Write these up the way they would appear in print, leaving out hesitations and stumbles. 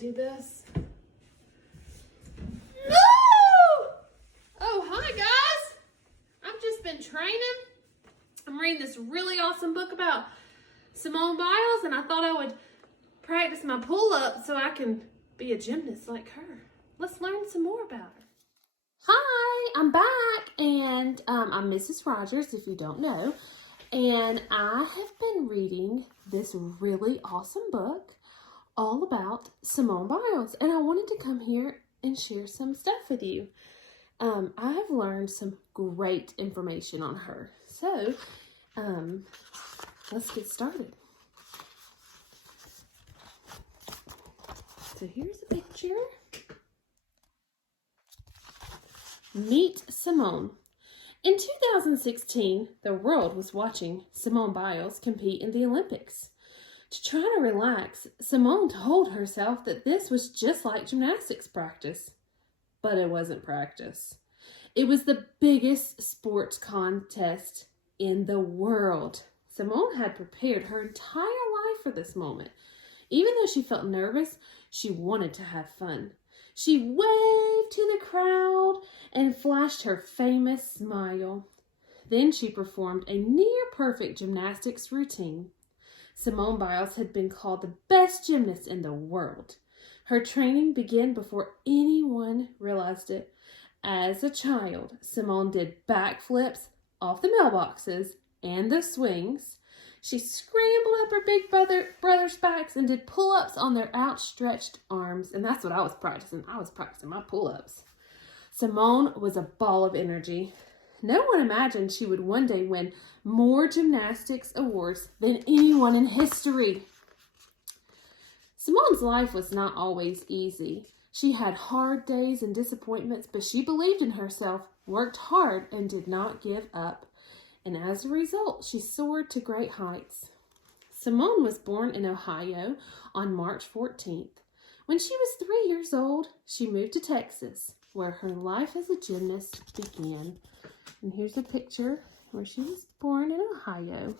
do this. No! Oh, hi guys. I've just been training. I'm reading this really awesome book about Simone Biles, and I thought I would practice my pull-ups so I can be a gymnast like her. Let's learn some more about her. Hi, I'm back, and I'm Mrs. Rogers, if you don't know, and I have been reading this really awesome book all about Simone Biles, and I wanted to come here and share some stuff with you. I have learned some great information on her, so let's get started. So here's a picture. Meet Simone. In 2016, the world was watching Simone Biles compete in the Olympics. To try to relax, Simone told herself that this was just like gymnastics practice. But it wasn't practice. It was the biggest sports contest in the world. Simone had prepared her entire life for this moment. Even though she felt nervous, she wanted to have fun. She waved to the crowd and flashed her famous smile. Then she performed a near-perfect gymnastics routine. Simone Biles had been called the best gymnast in the world. Her training began before anyone realized it. As a child, Simone did backflips off the mailboxes and the swings. She scrambled up her big brother's backs and did pull-ups on their outstretched arms. And that's what I was practicing. I was practicing my pull-ups. Simone was a ball of energy. No one imagined she would one day win more gymnastics awards than anyone in history. Simone's life was not always easy. She had hard days and disappointments, but she believed in herself, worked hard, and did not give up. And as a result, she soared to great heights. Simone was born in Ohio on March 14th. When she was 3 years old, she moved to Texas, where her life as a gymnast began. And here's a picture where she was born in Ohio.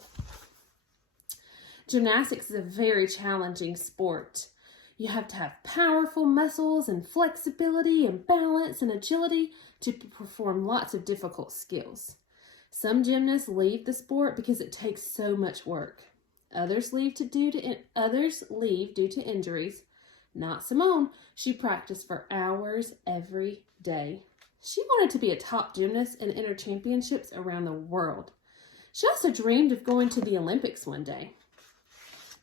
Gymnastics is a very challenging sport. You have to have powerful muscles and flexibility and balance and agility to perform lots of difficult skills. Some gymnasts leave the sport because it takes so much work. Others leave due to injuries. Not Simone. She practiced for hours every day. She wanted to be a top gymnast and enter championships around the world. She also dreamed of going to the Olympics one day.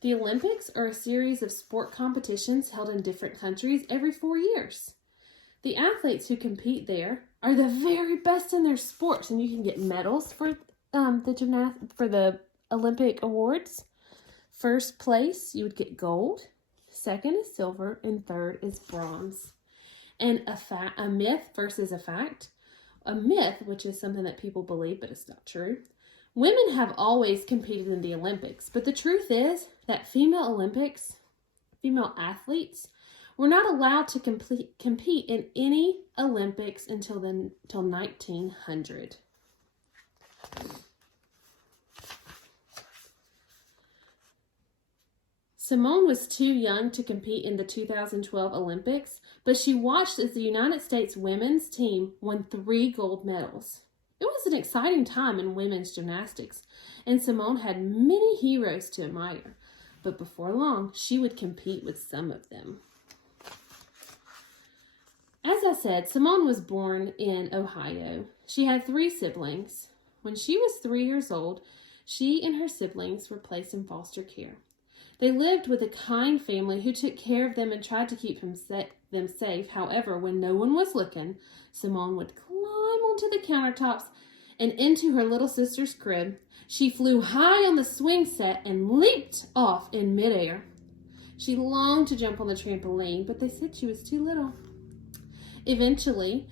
The Olympics are a series of sport competitions held in different countries every 4 years. The athletes who compete there are the very best in their sports, and you can get medals for the Olympic awards. First place, you would get gold. Second is silver, and third is bronze. And a myth versus a fact. A myth, which is something that people believe, but it's not true. Women have always competed in the Olympics, but the truth is that female athletes were not allowed to compete in any Olympics until 1900. Simone was too young to compete in the 2012 Olympics, but she watched as the United States women's team won 3 gold medals. It was an exciting time in women's gymnastics, and Simone had many heroes to admire. But before long, she would compete with some of them. As I said, Simone was born in Ohio. She had 3 siblings. When she was 3 years old, she and her siblings were placed in foster care. They lived with a kind family who took care of them and tried to keep them safe. However, when no one was looking, Simone would climb onto the countertops and into her little sister's crib. She flew high on the swing set and leaped off in midair. She longed to jump on the trampoline, but they said she was too little. Eventually,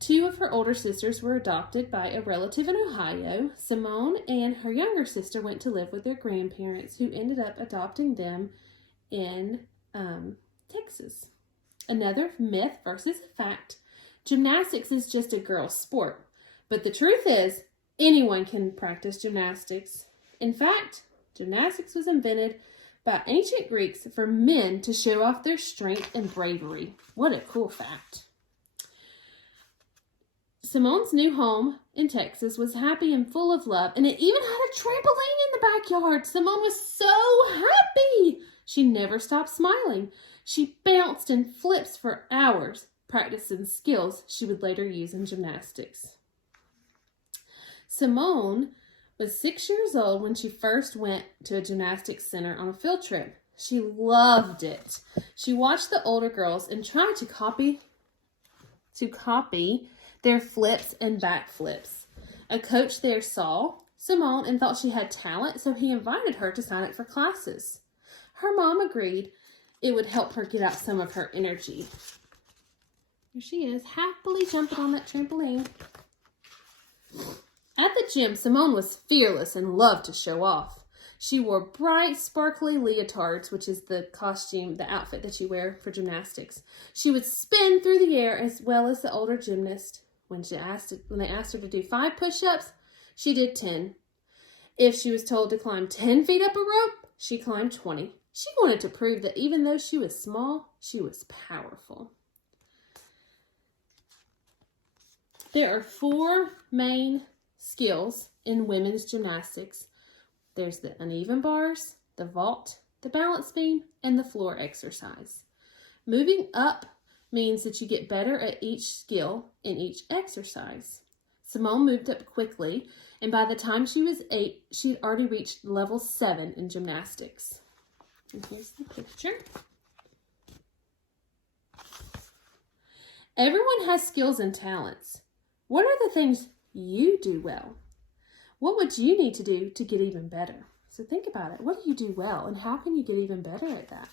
2 of her older sisters were adopted by a relative in Ohio. Simone and her younger sister went to live with their grandparents, who ended up adopting them in Texas. Another myth versus fact. Gymnastics is just a girl's sport. But the truth is, anyone can practice gymnastics. In fact, gymnastics was invented by ancient Greeks for men to show off their strength and bravery. What a cool fact. Simone's new home in Texas was happy and full of love, and it even had a trampoline in the backyard. Simone was so happy. She never stopped smiling. She bounced and flipped for hours, practicing skills she would later use in gymnastics. Simone was 6 years old when she first went to a gymnastics center on a field trip. She loved it. She watched the older girls and tried to copy their flips and backflips. A coach there saw Simone and thought she had talent, so he invited her to sign up for classes. Her mom agreed it would help her get out some of her energy. Here she is, happily jumping on that trampoline. At the gym, Simone was fearless and loved to show off. She wore bright, sparkly leotards, which is the costume, the outfit that you wear for gymnastics. She would spin through the air as well as the older gymnast. When they asked her to do 5 push-ups, she did 10. If she was told to climb 10 feet up a rope, she climbed 20. She wanted to prove that even though she was small, she was powerful. There are 4 main skills in women's gymnastics. There's the uneven bars, the vault, the balance beam, and the floor exercise. Moving up means that you get better at each skill in each exercise. Simone moved up quickly, and by the time she was 8, she'd already reached level 7 in gymnastics. And here's the picture. Everyone has skills and talents. What are the things you do well? What would you need to do to get even better? So think about it. What do you do well, and how can you get even better at that?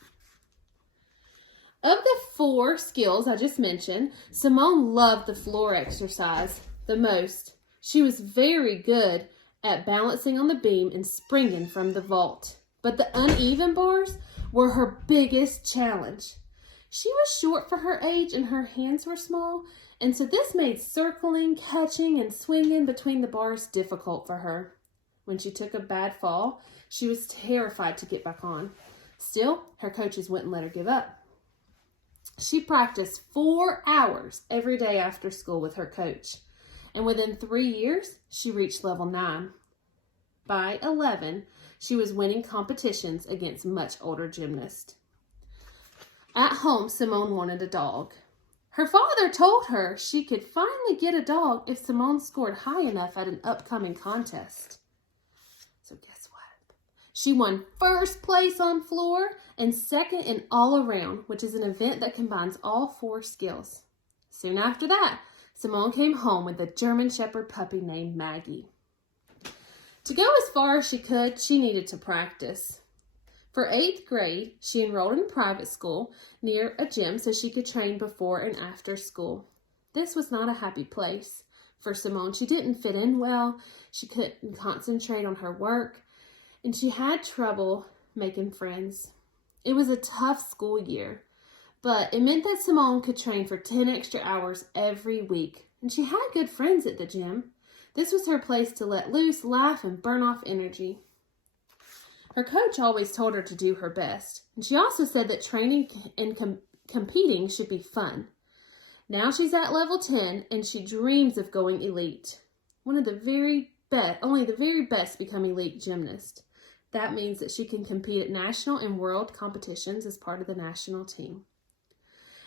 Of the 4 skills I just mentioned, Simone loved the floor exercise the most. She was very good at balancing on the beam and springing from the vault. But the uneven bars were her biggest challenge. She was short for her age and her hands were small, and so this made circling, catching, and swinging between the bars difficult for her. When she took a bad fall, she was terrified to get back on. Still, her coaches wouldn't let her give up. She practiced 4 hours every day after school with her coach, and within 3 years, she reached level 9. By 11, she was winning competitions against much older gymnasts. At home, Simone wanted a dog. Her father told her she could finally get a dog if Simone scored high enough at an upcoming contest. So guess what? She won 1st place on floor and 2nd in all around, which is an event that combines all 4 skills. Soon after that, Simone came home with a German Shepherd puppy named Maggie. To go as far as she could, she needed to practice. For 8th grade, she enrolled in private school near a gym so she could train before and after school. This was not a happy place for Simone. She didn't fit in well, she couldn't concentrate on her work, and she had trouble making friends. It was a tough school year, but it meant that Simone could train for 10 extra hours every week, and she had good friends at the gym. This was her place to let loose, laugh, and burn off energy. Her coach always told her to do her best, and she also said that training and competing should be fun. Now she's at level 10, and she dreams of going elite. Only the very best become elite gymnasts. That means that she can compete at national and world competitions as part of the national team.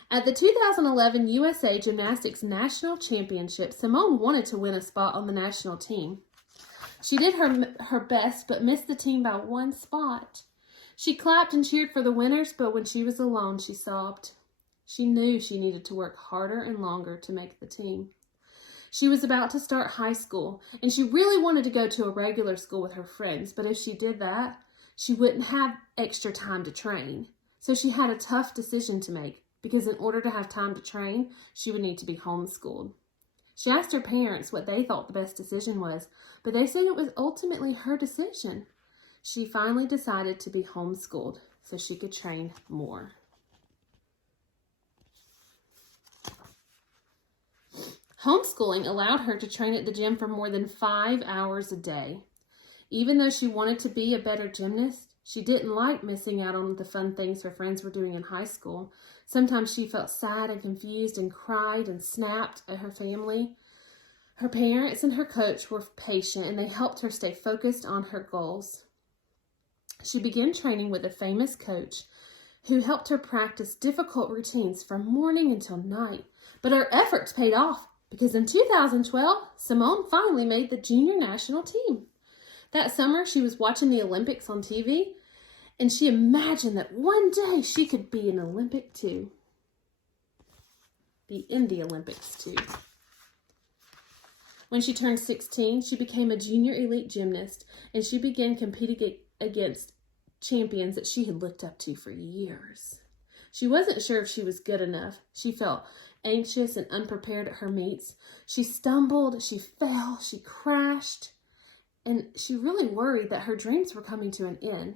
At the 2011 USA Gymnastics National Championship, Simone wanted to win a spot on the national team. She did her best, but missed the team by 1 spot. She clapped and cheered for the winners, but when she was alone, she sobbed. She knew she needed to work harder and longer to make the team. She was about to start high school, and she really wanted to go to a regular school with her friends, but if she did that, she wouldn't have extra time to train. So she had a tough decision to make, because in order to have time to train, she would need to be homeschooled. She asked her parents what they thought the best decision was, but they said it was ultimately her decision. She finally decided to be homeschooled so she could train more. Homeschooling allowed her to train at the gym for more than 5 hours a day. Even though she wanted to be a better gymnast, She didn't like missing out on the fun things her friends were doing in high school. Sometimes she felt sad and confused and cried and snapped at her family. Her parents and her coach were patient, and they helped her stay focused on her goals. She began training with a famous coach who helped her practice difficult routines from morning until night. But her efforts paid off because in 2012, Simone finally made the junior national team. That summer, she was watching the Olympics on TV, and she imagined that one day she could be an Olympic too. Be in the Olympics too. When she turned 16, she became a junior elite gymnast, and she began competing against champions that she had looked up to for years. She wasn't sure if she was good enough. She felt anxious and unprepared at her meets. She stumbled, she fell, she crashed, and she really worried that her dreams were coming to an end.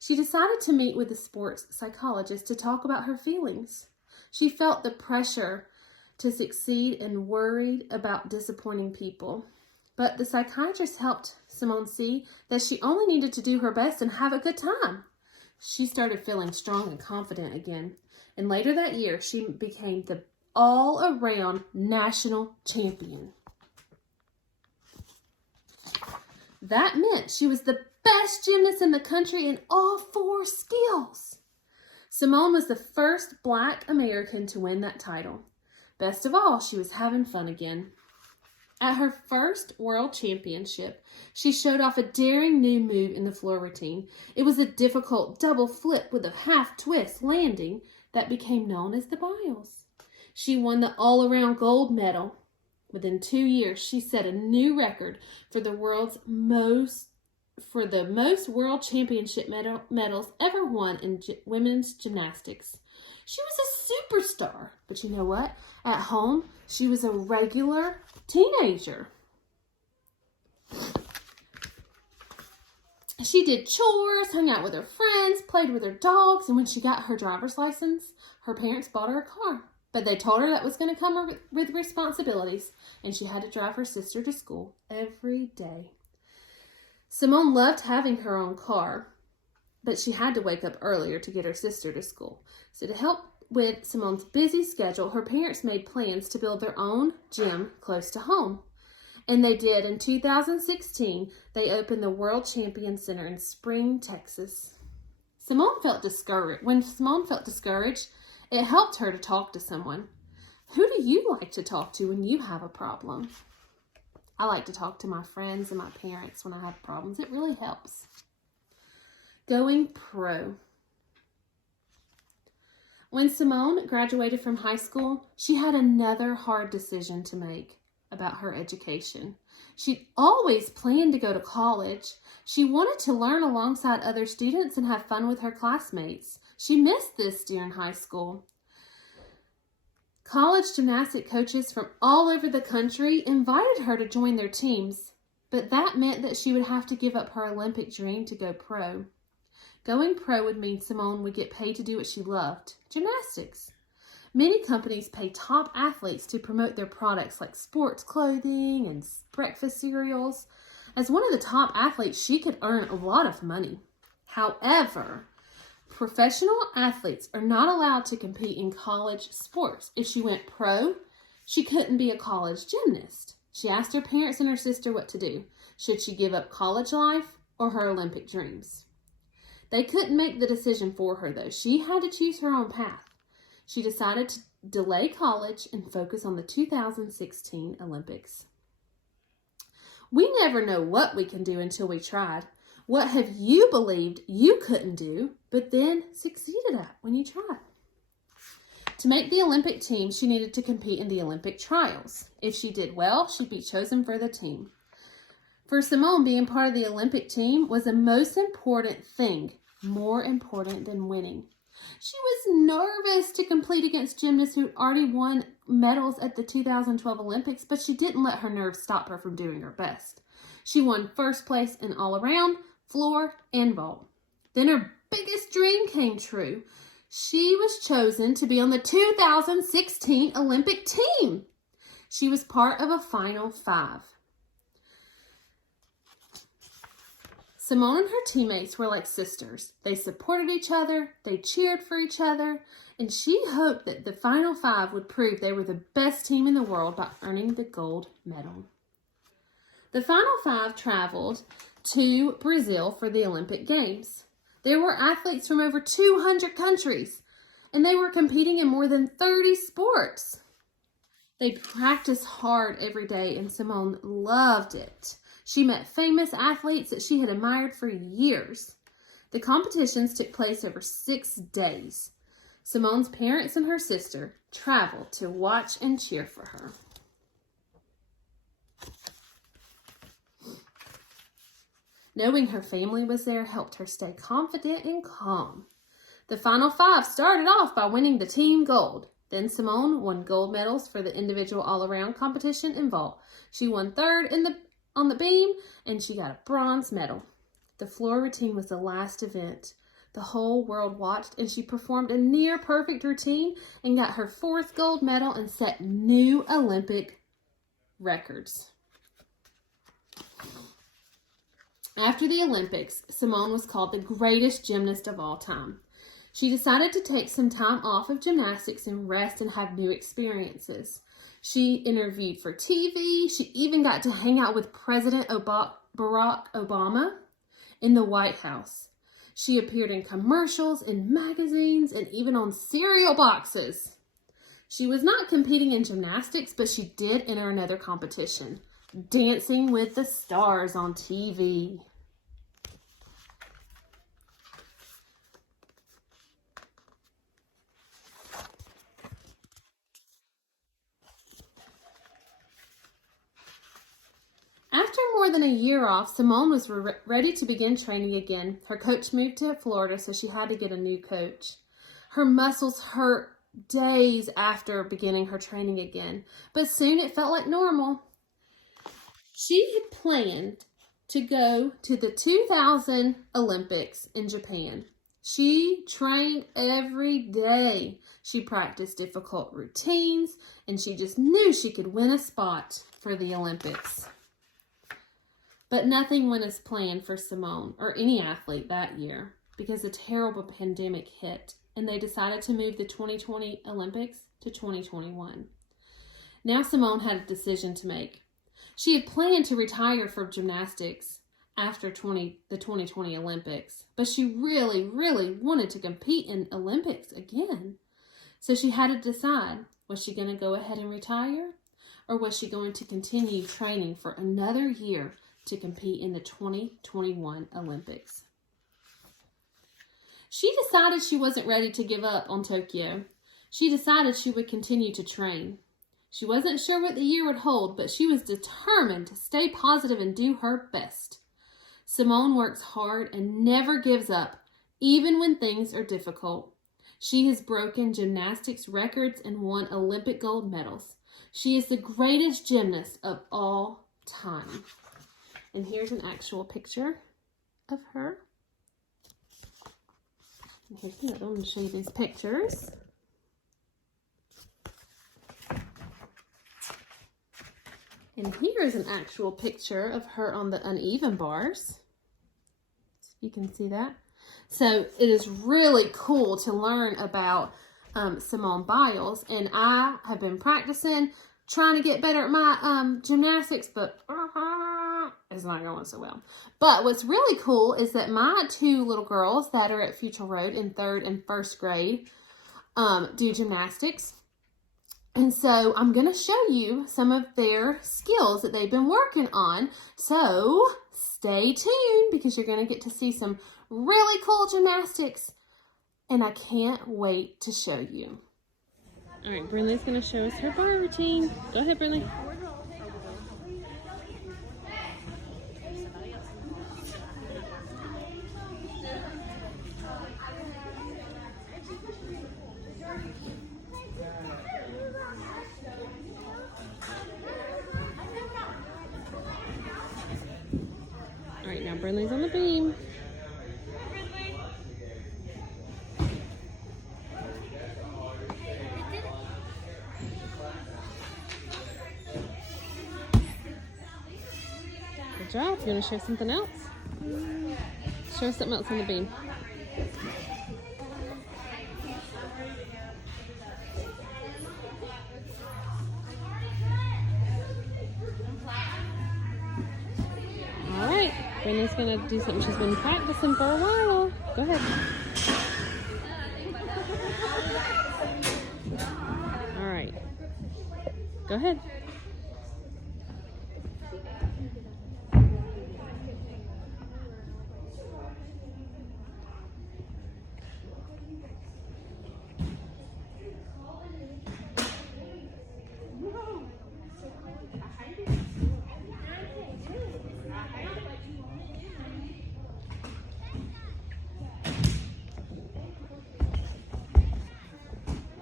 She decided to meet with a sports psychologist to talk about her feelings. She felt the pressure to succeed and worried about disappointing people. But the psychiatrist helped Simone see that she only needed to do her best and have a good time. She started feeling strong and confident again. And later that year, she became the all-around national champion. That meant she was the best gymnast in the country in all 4 skills. Simone was the first Black American to win that title. Best of all, she was having fun again. At her first world championship, she showed off a daring new move in the floor routine. It was a difficult double flip with a half twist landing that became known as the Biles. She won the all-around gold medal. Within 2 years, she set a new record for the most world championship medals ever won in women's gymnastics. She was a superstar, but you know what? At home, she was a regular teenager. She did chores, hung out with her friends, played with her dogs, and when she got her driver's license, her parents bought her a car. But they told her that was going to come with responsibilities, and she had to drive her sister to school every day. Simone loved having her own car, but she had to wake up earlier to get her sister to school. So to help with Simone's busy schedule, her parents made plans to build their own gym close to home. And they did. In 2016, they opened the World Champion Center in Spring, Texas. When Simone felt discouraged, it helped her to talk to someone. Who do you like to talk to when you have a problem? I like to talk to my friends and my parents when I have problems. It really helps. Going pro. When Simone graduated from high school, she had another hard decision to make about her education. She'd always planned to go to college. She wanted to learn alongside other students and have fun with her classmates. She missed this during high school. College gymnastic coaches from all over the country invited her to join their teams, but that meant that she would have to give up her Olympic dream to go pro. Going pro would mean Simone would get paid to do what she loved, gymnastics. Many companies pay top athletes to promote their products like sports clothing and breakfast cereals. As one of the top athletes, she could earn a lot of money. However, professional athletes are not allowed to compete in college sports. If she went pro, she couldn't be a college gymnast. She asked her parents and her sister what to do. Should she give up college life or her Olympic dreams? They couldn't make the decision for her, though. She had to choose her own path. She decided to delay college and focus on the 2016 Olympics. We never know what we can do until we tried. What have you believed you couldn't do, but then succeeded at when you tried? To make the Olympic team, she needed to compete in the Olympic trials. If she did well, she'd be chosen for the team. For Simone, being part of the Olympic team was the most important thing, more important than winning. She was nervous to compete against gymnasts who already won medals at the 2012 Olympics, but she didn't let her nerves stop her from doing her best. She won first place in all-around, floor, and vault. Then her biggest dream came true. She was chosen to be on the 2016 Olympic team. She was part of a final 5. Simone and her teammates were like sisters. They supported each other, they cheered for each other, and she hoped that the final five would prove they were the best team in the world by earning the gold medal. The final five traveled to Brazil for the Olympic Games. There were athletes from over 200 countries, and they were competing in more than 30 sports. They practiced hard every day, and Simone loved it. She met famous athletes that she had admired for years. The competitions took place over 6 days. Simone's parents and her sister traveled to watch and cheer for her. Knowing her family was there helped her stay confident and calm. The final five started off by winning the team gold. Then Simone won gold medals for the individual all-around competition in vault. She won third on the beam, and she got a bronze medal. The floor routine was the last event. The whole world watched, and she performed a near-perfect routine and got her 4th gold medal and set new Olympic records. After the Olympics, Simone was called the greatest gymnast of all time. She decided to take some time off of gymnastics and rest and have new experiences. She interviewed for TV. She even got to hang out with President Barack Obama in the White House. She appeared in commercials, in magazines, and even on cereal boxes. She was not competing in gymnastics, but she did enter another competition, Dancing with the Stars on TV. After more than a year off, Simone was ready to begin training again. Her coach moved to Florida, so she had to get a new coach. Her muscles hurt days after beginning her training again, but soon it felt like normal. She had planned to go to the 2000 Olympics in Japan. She trained every day. She practiced difficult routines, and she just knew she could win a spot for the Olympics. But nothing went as planned for Simone or any athlete that year because a terrible pandemic hit, and they decided to move the 2020 Olympics to 2021. Now Simone had a decision to make. She had planned to retire from gymnastics after the 2020 Olympics, but she really, really wanted to compete in Olympics again. So she had to decide, was she going to go ahead and retire, or was she going to continue training for another year to compete in the 2021 Olympics? She decided she wasn't ready to give up on Tokyo. She decided she would continue to train. She wasn't sure what the year would hold, but she was determined to stay positive and do her best. Simone works hard and never gives up, even when things are difficult. She has broken gymnastics records and won Olympic gold medals. She is the greatest gymnast of all time. And here's an actual picture of her. And here's another one to show you these pictures. And here is an actual picture of her on the uneven bars. So you can see that. So it is really cool to learn about Simone Biles. And I have been practicing, trying to get better at my gymnastics, but it's not going so well. But what's really cool is that my 2 little girls that are at Future Road in 3rd and 1st grade do gymnastics. And so I'm going to show you some of their skills that they've been working on. So stay tuned because you're going to get to see some really cool gymnastics. And I can't wait to show you. All right, Brinley's going to show us her bar routine. Go ahead, Brinley. All right, now Brinley's on the beam. Good job. You want to show something else? Show us something else on the beam. All right, Brenda's gonna do something she's been practicing for a while. Go ahead. All right, go ahead.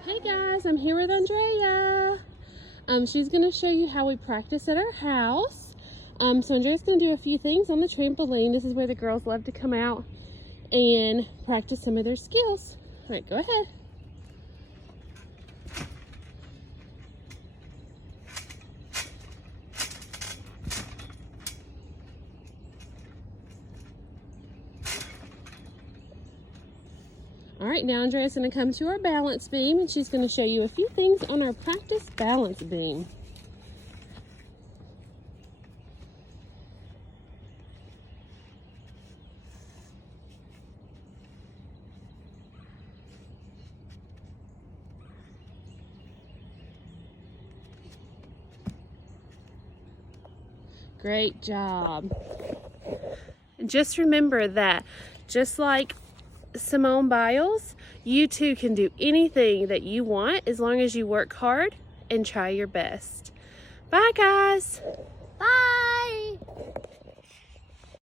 Hey guys, I'm here with Andrea. She's gonna show you how we practice at our house. So Andrea's gonna do a few things on the trampoline. This is where the girls love to come out and practice some of their skills. All right, go ahead. All right, now Andrea's going to come to our balance beam and she's going to show you a few things on our practice balance beam. Great job. And just remember that just like Simone Biles, you too can do anything that you want as long as you work hard and try your best. Bye guys.